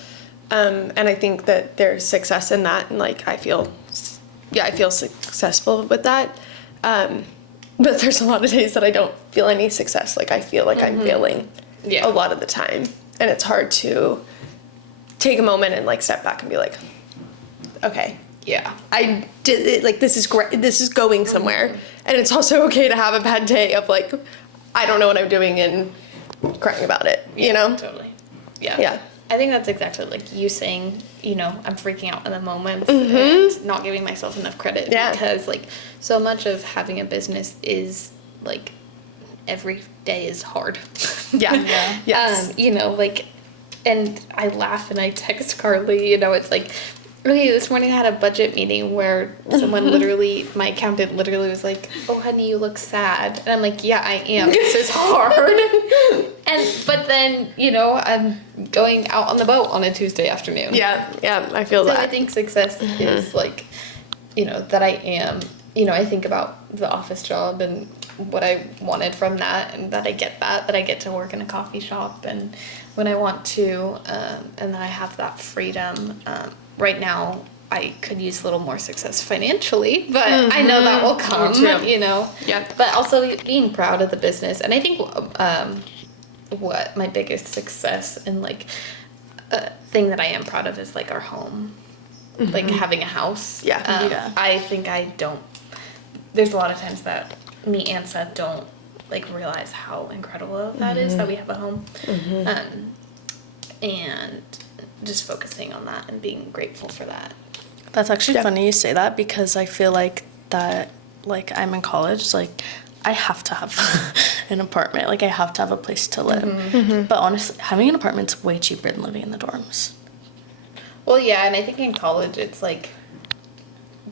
and I think that there's success in that, and like I feel successful with that. But there's a lot of days that I don't feel any success. Like I feel like I'm failing Yeah. a lot of the time, and it's hard to take a moment and like step back and be like, okay, Yeah. I did it. Like this is great. This is going somewhere, and it's also okay to have a bad day of like, I don't know what I'm doing and crying about it. You know? Totally. Yeah. Yeah. I think that's exactly like you saying, you know, I'm freaking out in the moment and not giving myself enough credit because like so much of having a business is like every day is hard. Yes. You know, like, and I laugh and I text Karlie, you know, it's like, okay, this morning I had a budget meeting where someone literally, my accountant literally was like, oh, honey, you look sad. And I'm like, yeah, I am. This is hard. But then, you know, I'm going out on the boat on a Tuesday afternoon. Yeah, I feel So that. I think success is like, you know, that I am, you know, I think about the office job and what I wanted from that and that I get to work in a coffee shop and when I want to, and that I have that freedom. Right now, I could use a little more success financially, but I know that will come, you know. Yep. But also being proud of the business. And I think what my biggest success and like thing that I am proud of is like our home, like having a house. I think there's a lot of times that me and Seth don't like realize how incredible that is that we have a home. And just focusing on that and being grateful for that. That's actually funny you say that because I feel like that, like I'm in college, like I have to have an apartment. Like I have to have a place to live. But honestly, having an apartment's way cheaper than living in the dorms. Well, yeah, and I think in college it's like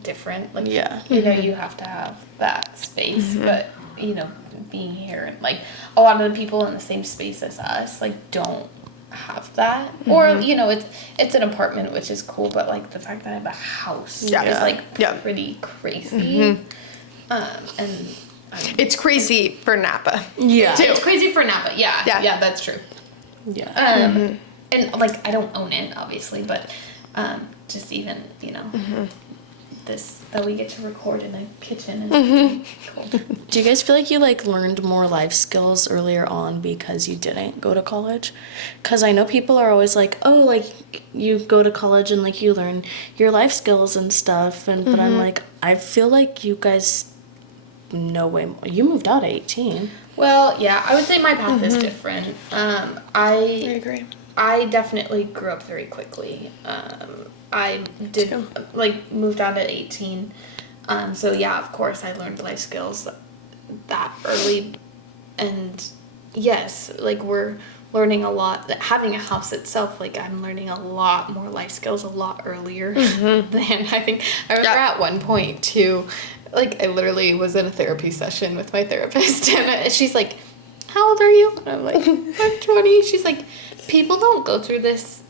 different. Like, you know, you have to have that space, but you know, being here and like a lot of the people in the same space as us, like don't have that or you know it's an apartment which is cool but like the fact that I have a house is like pretty crazy and it's crazy for Napa it's crazy for Napa yeah that's true and like I don't own it obviously but just even you know this that we get to record in a kitchen is cool. Do you guys feel like you like learned more life skills earlier on because you didn't go to college? Because I know people are always like, oh, like you go to college and like you learn your life skills and stuff, and but I'm like, I feel like you guys know way more. You moved out at 18. Well, yeah, I would say my path is different. I agree. I definitely grew up very quickly. I did like moved out at 18. So yeah, of course I learned life skills that early, and yes, like we're learning a lot. That having a house itself, like I'm learning a lot more life skills a lot earlier than I think. I remember at one point too, like I literally was in a therapy session with my therapist, and she's like, "How old are you?" And I'm like, "I'm 20." She's like, "People don't go through this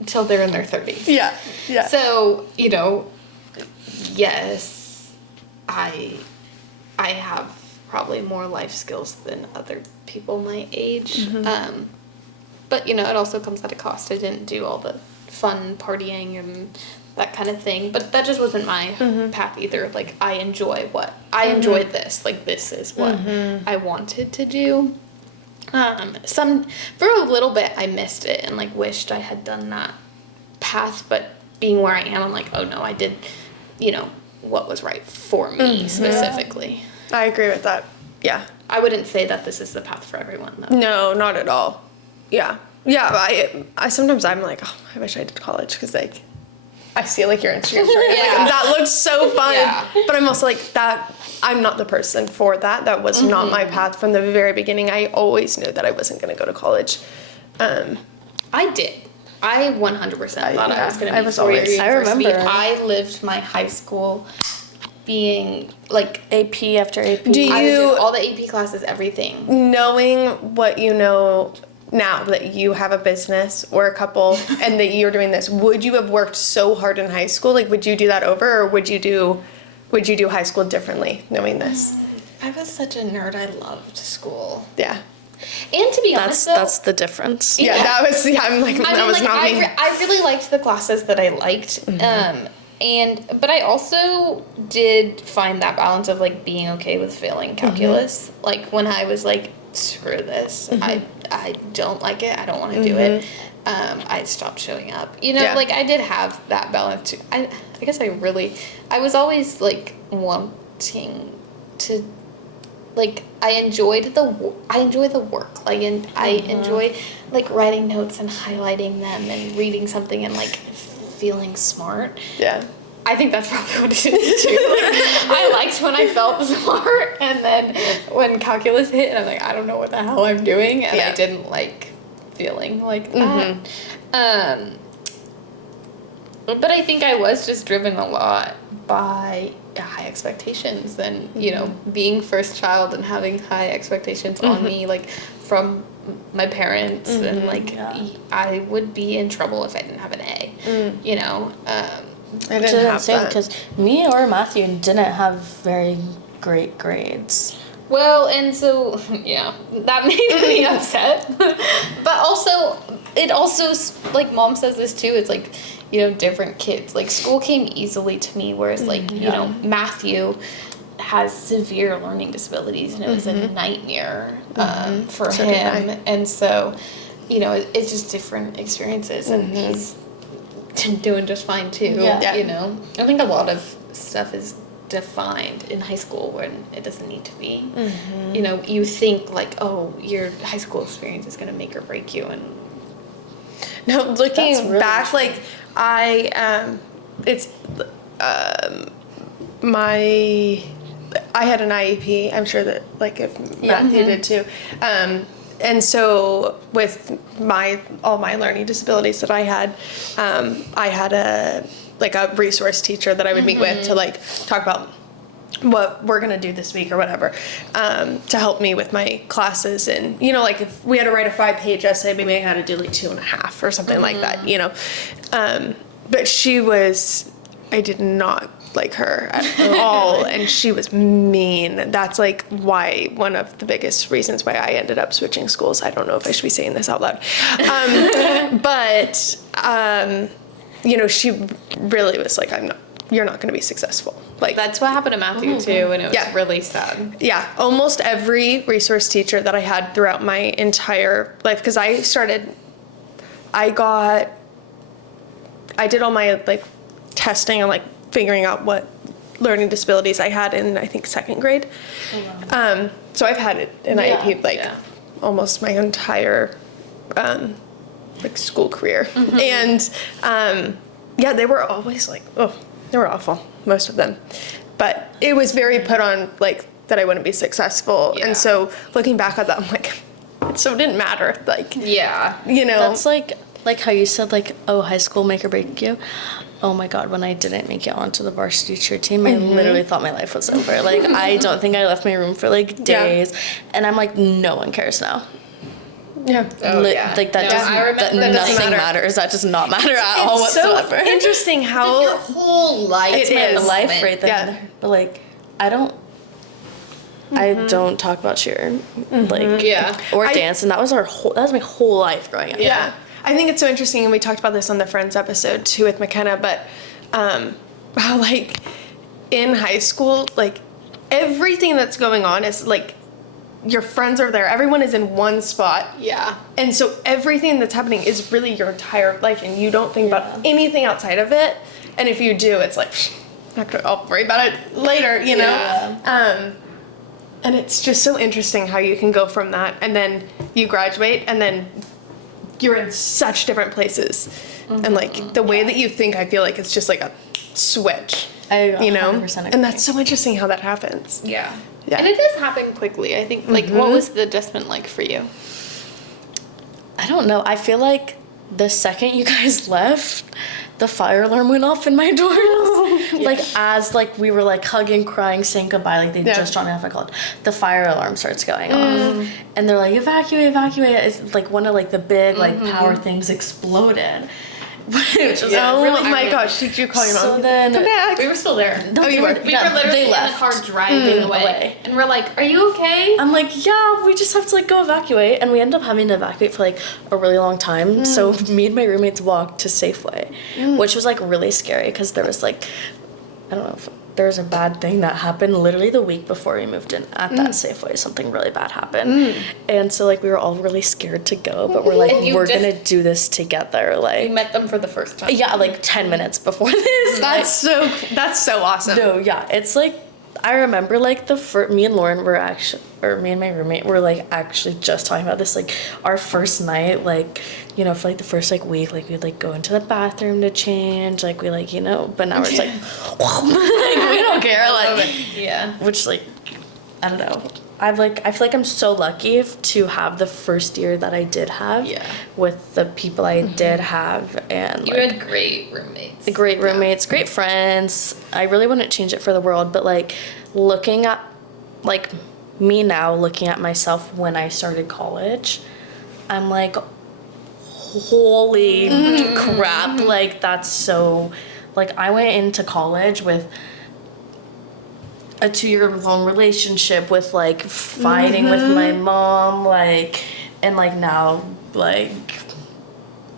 until they're in their 30s." Yeah. So, you know, yes, I have probably more life skills than other people my age. But, you know, it also comes at a cost. I didn't do all the fun partying and that kind of thing. But that just wasn't my path either. Like, I enjoyed this. Like, this is what I wanted to do. For a little bit I missed it and like wished I had done that path, but being where I am, I'm like, oh no, I did, you know, what was right for me specifically. I agree with that. Yeah. I wouldn't say that this is the path for everyone though. No, not at all. Yeah. Yeah, but I sometimes I'm like, oh, I wish I did college because like I see like your Instagram story. Like, that looks so fun. Yeah. But I'm also like that. I'm not the person for that. That was not my path from the very beginning. I always knew that I wasn't going to go to college. I did. I 100% thought I was going to be 4 years university. I remember. I lived my high school being like AP after AP. Do you I did all the AP classes, everything. Knowing what you know now that you have a business or a couple and that you're doing this, would you have worked so hard in high school? Like, would you do that over, or would you do high school differently knowing this? I was such a nerd. I loved school. Yeah. And to be honest, though, That's the difference. Yeah, that was. Yeah, I'm like, that was not me. I really liked the classes that I liked. But I also did find that balance of like being okay with failing calculus. Like when I was like, screw this, I don't like it. I don't want to do it. I stopped showing up. You know, like I did have that balance too. I guess I was always like wanting to like I enjoy the work. Like, and I enjoy like writing notes and highlighting them and reading something and like feeling smart. Yeah. I think that's probably what it is too. I liked when I felt smart, and then when calculus hit, and I'm like, I don't know what the hell I'm doing, and I didn't like feeling like that. But I think I was just driven a lot by high expectations, and you know, being first child and having high expectations on me, like from my parents, and like I would be in trouble if I didn't have an A. You know. I Which didn't is have insane that. because me or Matthew didn't have very great grades. Well, and so, yeah, that made me upset. But also, it also, like, Mom says this too, it's like, you know, different kids. Like, school came easily to me, whereas, like, you know, Matthew has severe learning disabilities, and it was a nightmare for So did him. I. And so, you know, it's just different experiences, and he's doing just fine too, you know. I think a lot of stuff is defined in high school when it doesn't need to be. You know, you think like, oh, your high school experience is going to make or break you, and No, looking That's really back, like I had an IEP. I'm sure that like if Matthew did too. And so with all my learning disabilities that I had a resource teacher that I would meet with to like talk about what we're gonna do this week or whatever, to help me with my classes. And you know, like if we had to write a 5-page essay, maybe I had to do like 2.5 or something like that, you know. But I did not like her at all, and she was mean. That's like one of the biggest reasons why I ended up switching schools. I don't know if I should be saying this out loud. But you know, she really was like, you're not gonna be successful. Like that's what happened to Matthew too, and it was really sad. Yeah, almost every resource teacher that I had throughout my entire life, because I did all my like testing and like figuring out what learning disabilities I had in, I think, 2nd grade. So I've had an IEP almost my entire like school career. And they were always like, they were awful, most of them. But it was very put on like that I wouldn't be successful. And so looking back at that, I'm like, so it didn't matter. Like, you know. That's like how you said like, oh, high school make or break you. Oh my God, when I didn't make it onto the varsity cheer team, I literally thought my life was over. Like, I don't think I left my room for like days. And I'm like, no one cares now. Yeah. Like that nothing matters. That does not matter at all whatsoever. It's so interesting how your whole life. It's my life right there. Yeah. But like, I don't talk about cheer, like, or dance, and that was my whole life growing up. Yeah. I think it's so interesting, and we talked about this on the Friends episode too with McKenna, but how like in high school, like everything that's going on is like your friends are there, everyone is in one spot. Yeah. And so everything that's happening is really your entire life, and you don't think about anything outside of it. And if you do, it's like, I'll worry about it later, you know? Yeah. And it's just so interesting how you can go from that, and then you graduate, and then you're in such different places. And like the way that you think, I feel like it's just like a switch, you know? And that's so interesting how that happens. Yeah. And it does happen quickly. I think, like, what was the adjustment like for you? I don't know. I feel like the second you guys left, the fire alarm went off in my dorms. Like, as, like, we were, like, hugging, crying, saying goodbye, like, they just drawn off my college. The fire alarm starts going off. And they're like, evacuate, evacuate. It's, like, one of, like, the big, like, power things exploded. Which was my gosh, did you call your mom? So then, come back. We were still there. No, we were literally in the car driving away. And we're like, are you okay? I'm like, yeah, we just have to like go evacuate. And we end up having to evacuate for like a really long time. So me and my roommates walked to Safeway, which was like really scary because there was like, I don't know if there was a bad thing that happened literally the week before we moved in at that Safeway. Something really bad happened. And so like we were all really scared to go, but we're like, we're gonna do this together. Like, we met them for the first time. Yeah, like 10 minutes before this. That's so awesome. No, yeah, it's like, I remember like me and Lauren were actually, or me and my roommate were like actually just talking about this, like our first night, like, you know, for like the first like week, like we'd like go into the bathroom to change, like we like, you know, but now we're just like, like we don't care, like, Yeah. which like, I don't know. I feel like I'm so lucky to have the first year that I did have with the people I did have, and You like, had great roommates. great roommates, great friends. I really wouldn't change it for the world, but like looking at like me now, looking at myself when I started college, I'm like, holy crap, like that's so, like I went into college with a 2-year-long relationship with like fighting with my mom, like, and like now like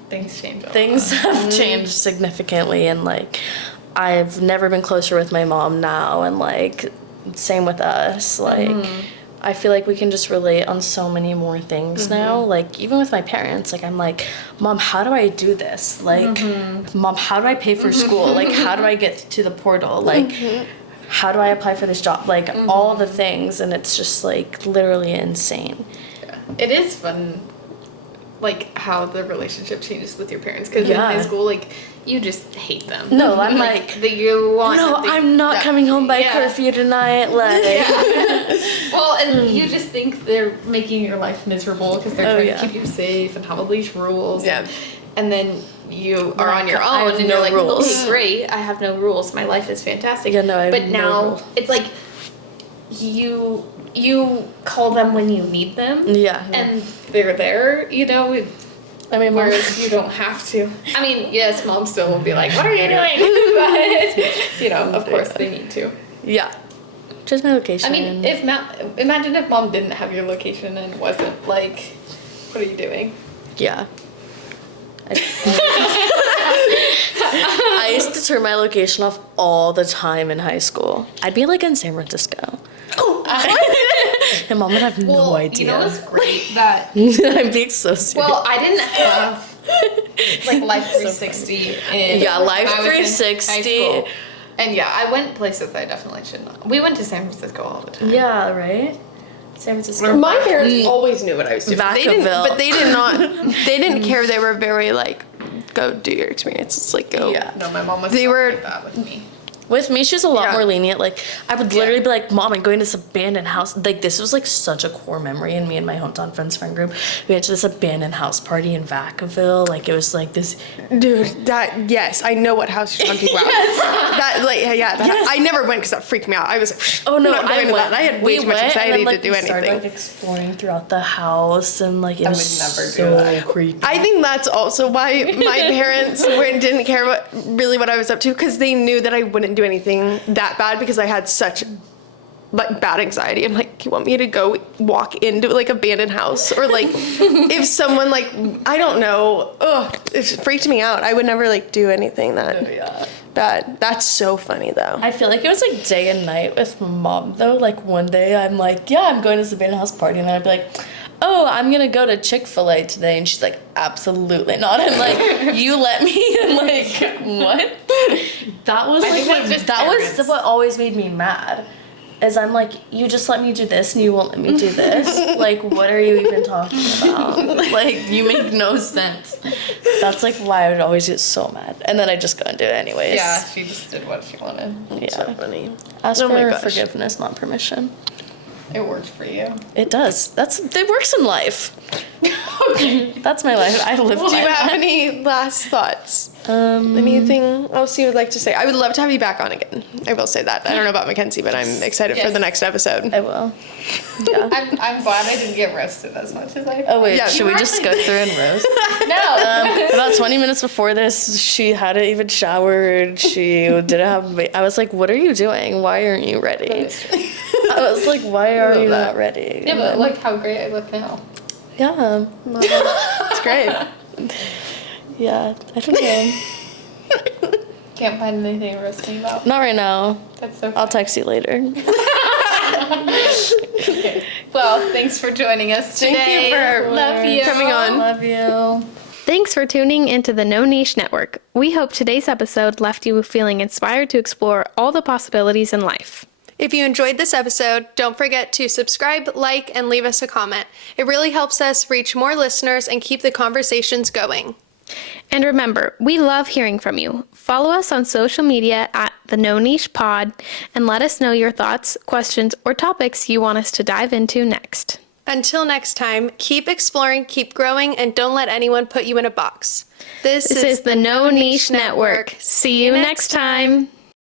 Things change. things have changed significantly, and like I've never been closer with my mom now, and like same with us, like I feel like we can just relate on so many more things now, like even with my parents, like I'm like, Mom, how do I do this, like Mom, how do I pay for school, like how do I get to the portal, like how do I apply for this job, like all the things, and it's just like literally insane. Yeah. It is fun, like how the relationship changes with your parents, because in Yeah. high school, like you just hate them. No, I'm like, that you want. no, I'm not coming home by curfew tonight, like. Well, and you just think they're making your life miserable because they're trying to keep you safe and have all these rules. Yeah. And then you are on your I own have and no you're like, rules. okay, great, I have no rules. My life is fantastic. Yeah, no, I have but no now rules. it's like you call them when you need them. Yeah. And they're there, you know. I mean, Whereas you don't have to. I mean, yes, mom still will be like, what are you doing? But, you know, of course they need to. yeah. Just my location. I mean, imagine if mom didn't have your location and wasn't like, what are you doing? yeah. I used to turn my location off all the time in high school. I'd be like in San Francisco. And mom would have no idea. You know what's great that I'm being so serious. well, I didn't have like Life 360 in Yeah, Life when I was in 360. high school. And yeah, I went places I definitely should not. We went to San Francisco all the time. Yeah, right? San Francisco. My parents always knew what I was doing. They didn't, Vacaville. but they didn't care. They were very like, go do your experiences. Like go. Yeah. No, my mom was They not were- like that with me. With me, she was a lot Yeah. more lenient. Like, I would literally be like, Mom, I'm going to this abandoned house. Like, this was like such a core memory in me and my hometown friend group. We went to this abandoned house party in Vacaville. Like, it was like this. Dude, yes, I know what house you're talking about. That like I never went because that freaked me out. I was like, Oh no, not going I to went. that. I had way too much anxiety to do we started, anything. like, exploring throughout the house, and like it was would never do so that. creepy. I think that's also why my parents didn't care what I was up to, because they knew that I wouldn't do anything that bad because I had such like bad anxiety. I'm like, you want me to go walk into like abandoned house, or like if someone like I don't know, it freaked me out. I would never like do anything that bad. That's so funny though. I feel like it was like day and night with mom though. Like one day I'm like, yeah, I'm going to this abandoned house party, and then I'd be like, oh, I'm gonna go to Chick-fil-A today, and she's like, absolutely not. I'm like, you let me? And like, what? That was think like that's just that parents. was what always made me mad. Is I'm like, you just let me do this and you won't let me do this. Like, what are you even talking about? Like, you make no sense. That's like why I would always get so mad, and then I just go and do it anyways. Yeah, she just did what she wanted. Yeah. Funny. Ask Oh my for gosh. forgiveness, not permission. It worked for you. It does. It works in life. Okay. That's my life. I live Do you my have life. any last thoughts? Anything else you would like to say? I would love to have you back on again. I will say that. I don't know about Makenzie, but I'm excited for Yes. the next episode. I will. Yeah. I'm glad I didn't get roasted as much as I. Oh wait, Yeah, should you we were just go through and roast? No. About 20 minutes before this, she hadn't even showered. She didn't have. I was like, "What are you doing? Why aren't you ready?" I was like, "Why are you not ready?" Yeah, but look how great I look now. Yeah, It's great. yeah. I don't know. Can't find anything to roast me about. Not right now. That's so. I'll text you later. Okay. Well, thanks for joining us today. Thank you for Love you. coming on. Love you. Thanks for tuning into the No Niche Network. We hope today's episode left you feeling inspired to explore all the possibilities in life. If you enjoyed this episode, don't forget to subscribe, like, and leave us a comment. It really helps us reach more listeners and keep the conversations going. And remember, we love hearing from you. Follow us on social media at the No Niche Pod and let us know your thoughts, questions, or topics you want us to dive into next. Until next time, keep exploring, keep growing, and don't let anyone put you in a box. This This is the No Niche Network. See you next time.